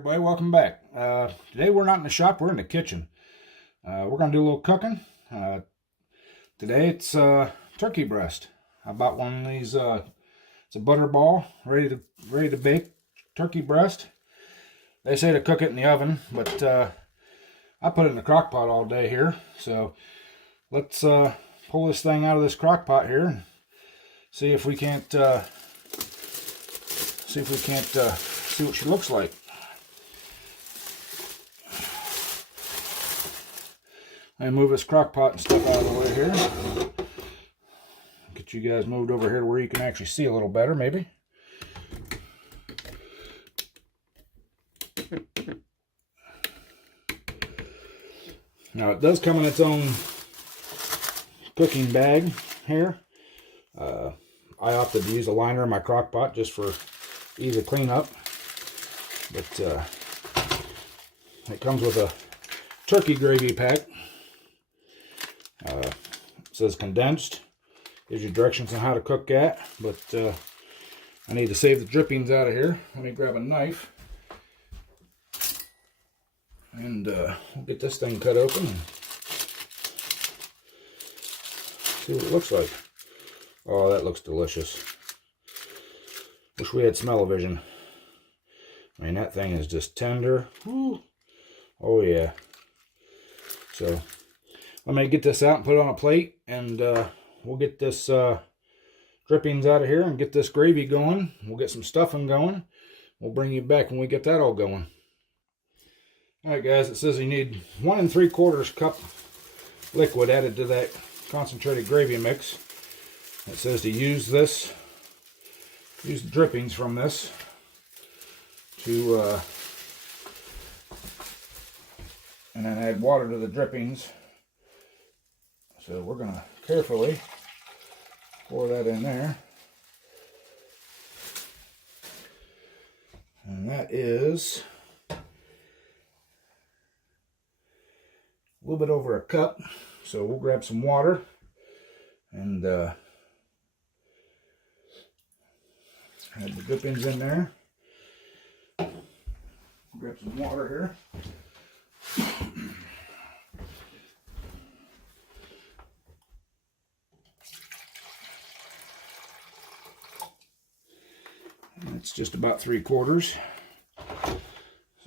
everybody, welcome back. Today we're not in the shop, we're in the kitchen. We're going to do a little cooking. Today it's turkey breast. I bought one of these, it's a butter ball, ready to bake turkey breast. They say to cook it in the oven, but I put it in the crock pot all day here. So let's pull this thing out of this crock pot here and see if we can't see what she looks like. And move this crock pot and stuff out of the way here. Get you guys moved over here to where you can actually see a little better, maybe. Now it does come in its own cooking bag here. I opted to use a liner in my crock pot just for ease of cleanup. But it comes with a turkey gravy pack. It says condensed. Gives you directions on how to cook that. But I need to save the drippings out of here. Let me grab a knife. And we'll get this thing cut open and see what it looks like. Oh, that looks delicious. Wish we had smell-o-vision. I mean, that thing is just tender. Woo. Oh, yeah. So, let me get this out and put it on a plate, and we'll get this drippings out of here and get this gravy going. We'll get some stuffing going. We'll bring you back when we get that all going. Alright guys, it says you need 1 3/4 cup liquid added to that concentrated gravy mix. It says to use the drippings from this to and then add water to the drippings. So we're going to carefully pour that in there. And that is a little bit over a cup. So we'll grab some water and add the drippings in there. Grab some water here. And it's just about 3/4. So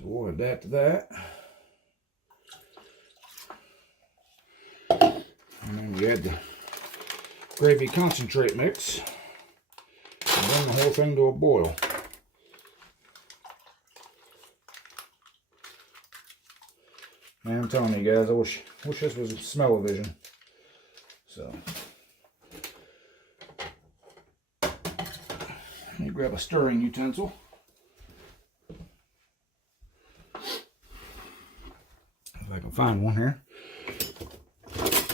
we'll add that to that. And then we add the gravy concentrate mix and bring the whole thing to a boil. Man, I'm telling you guys, I wish this was smell-o-vision. So, let me grab a stirring utensil. If I can find one here.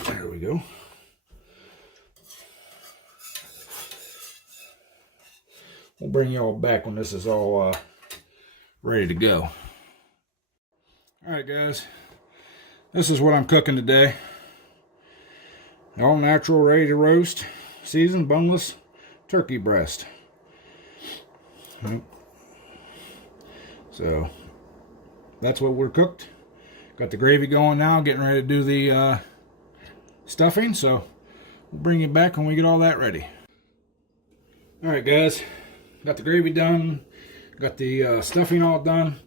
There we go. We'll bring y'all back when this is all ready to go. Alright guys, this is what I'm cooking today. All natural, ready to roast, seasoned, boneless turkey breast. So that's what we're cooked. Got the gravy going now, getting ready to do the stuffing, so we'll bring you back when we get all that ready. Alright guys, got the gravy done, got the stuffing all done.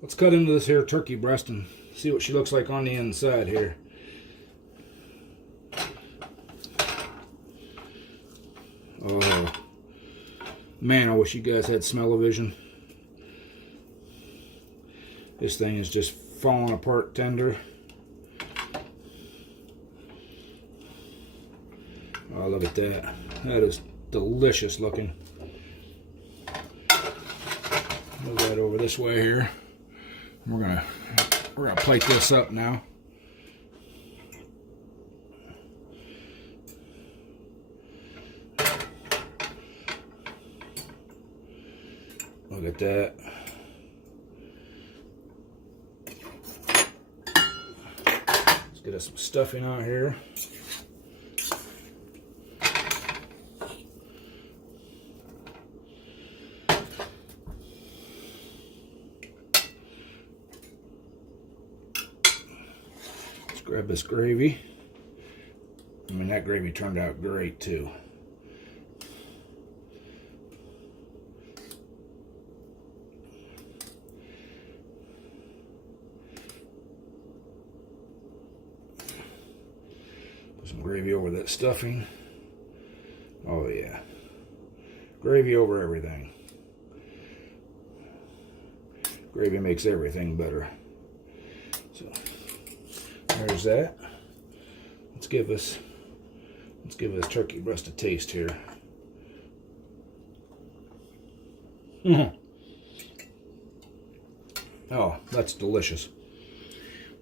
Let's cut into this here turkey breast and see what she looks like on the inside here. Oh man, I wish you guys had smell-o-vision. This thing is just falling apart tender. Oh, look at that. That is delicious looking. Move that over this way here. We're gonna plate this up now. Look at that. Let's get us some stuffing out here. grab this gravy. I mean, that gravy turned out great too. Put some gravy over that stuffing. Oh yeah. Gravy over everything. Gravy makes everything better. So there's that. Let's give this turkey breast a taste here. Oh, that's delicious.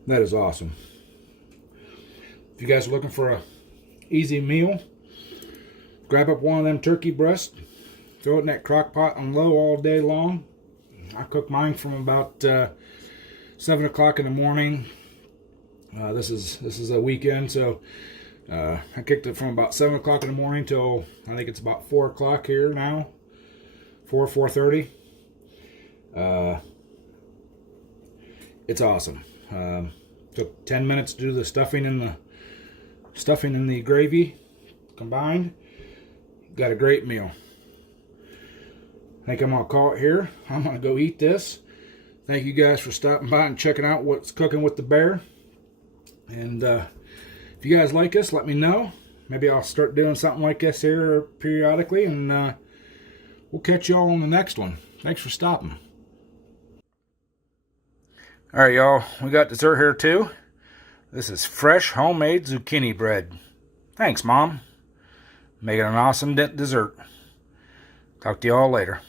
That is awesome. If you guys are looking for a easy meal, grab up one of them turkey breasts, throw it in that crock pot on low all day long. I cook mine from about 7 o'clock in the morning. This is a weekend, so I cooked it from about 7 o'clock in the morning till I think it's about 4 o'clock here now. 4:30. It's awesome. Took 10 minutes to do the stuffing and the gravy combined. Got a great meal. I think I'm gonna call it here. I'm gonna go eat this. Thank you guys for stopping by and checking out what's cooking with the bear. And if you guys like us, let me know. Maybe I'll start doing something like this here periodically, and we'll catch y'all on the next one. Thanks for stopping. All right, y'all. We got dessert here too. This is fresh homemade zucchini bread. Thanks, Mom. Making an awesome dessert. Talk to y'all later.